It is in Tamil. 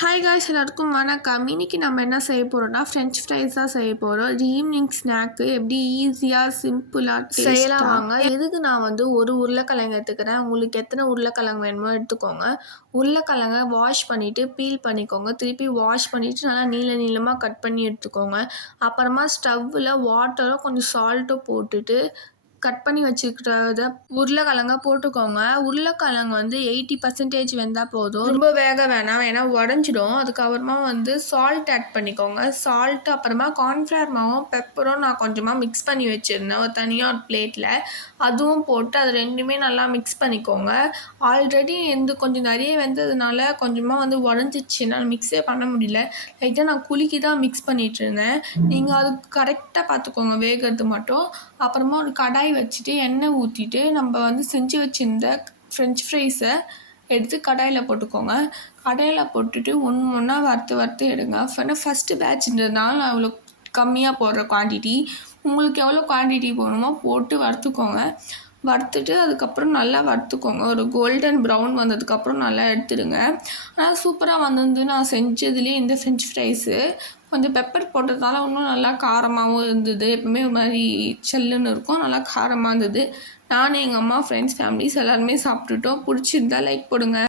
ஹாய் காய்ஸ் எல்லாருக்கும் வணக்கம். இன்னைக்கு நம்ம என்ன செய்ய போகிறோம்னா ஃப்ரெஞ்ச் ஃப்ரைஸ் தான் செய்ய போகிறோம். இது ஈவினிங் ஸ்நாக்கு எப்படி ஈஸியாக சிம்பிளாக செய்யலாம் வாங்க. இதுக்கு நான் ஒரு உருளைக்கிழங்கு எடுத்துக்கிறேன். உங்களுக்கு எத்தனை உருளைக்கிழங்கு வேணுமோ எடுத்துக்கோங்க. உருளைக்கிழங்கை வாஷ் பண்ணிவிட்டு பீல் பண்ணிக்கோங்க. திருப்பி வாஷ் பண்ணிவிட்டு நல்லா நீளமாக கட் பண்ணி எடுத்துக்கோங்க. அப்புறமா ஸ்டவ்வில் வாட்டரும் கொஞ்சம் சால்ட்டும் போட்டுட்டு கட் பண்ணி வச்சுக்கிறத உருளைக்கிழங்க போட்டுக்கோங்க. உருளைக்கிழங்கு 80% வெந்தால் போதும், ரொம்ப வேக வேணாம், ஏன்னா உடஞ்சிடும். அதுக்கப்புறமா சால்ட் ஆட் பண்ணிக்கோங்க. சால்ட் அப்புறமா கார்ன்ஃப்ளவர் மாவும் பெப்பரும் நான் கொஞ்சமாக மிக்ஸ் பண்ணி வச்சுருந்தேன் ஒரு தனியாக ஒரு பிளேட்டில். அதுவும் போட்டு அது ரெண்டுமே நல்லா மிக்ஸ் பண்ணிக்கோங்க. ஆல்ரெடி கொஞ்சம் நிறைய வெந்ததுனால கொஞ்சமாக உடஞ்சிச்சு, என்னால் மிக்ஸே பண்ண முடியல. லைட்டாக நான் குலுக்கி தான் மிக்ஸ் பண்ணிகிட்டு இருந்தேன். நீங்கள் அது கரெக்டாக பார்த்துக்கோங்க வேகிறது மட்டும். அப்புறமா ஒரு கடாய் வச்சுட்டு எண்ணெய் ஊற்றிட்டு நம்ம செஞ்சு வச்சுருந்த ஃப்ரெஞ்ச் ஃப்ரைஸை எடுத்து கடாயில் போட்டுக்கோங்க. கடாயில் போட்டுட்டு ஒன்றா வறுத்து எடுங்க. ஃபஸ்ட்டு பேட்ச்ன்றதுனால நான் அவ்வளோ கம்மியாக போடுற குவான்டிட்டி. உங்களுக்கு எவ்வளோ குவான்டிட்டி போடணுமோ போட்டு வறுத்துக்கோங்க. வறுத்துட்டு அதுக்கப்புறம் நல்லா வறுத்துக்கோங்க. ஒரு கோல்டன் ப்ரௌன் வந்ததுக்கப்புறம் நல்லா எடுத்துடுங்க. ஆனால் சூப்பராக நான் செஞ்சதுலேயே இந்த ஃப்ரெஞ்ச் ஃப்ரைஸு கொஞ்சம் பெப்பர் போட்டதால் இன்னும் நல்லா காரமாகவும் இருந்தது. எப்பவுமே ஒரு மாதிரி செல்லுன்னு இருக்கும், நல்லா காரமாக இருந்தது. நான், எங்கள் அம்மா, ஃப்ரெண்ட்ஸ், ஃபேமிலிஸ் எல்லாருமே சாப்பிட்டுட்டோம். பிடிச்சிருந்தா லைக் போடுங்க.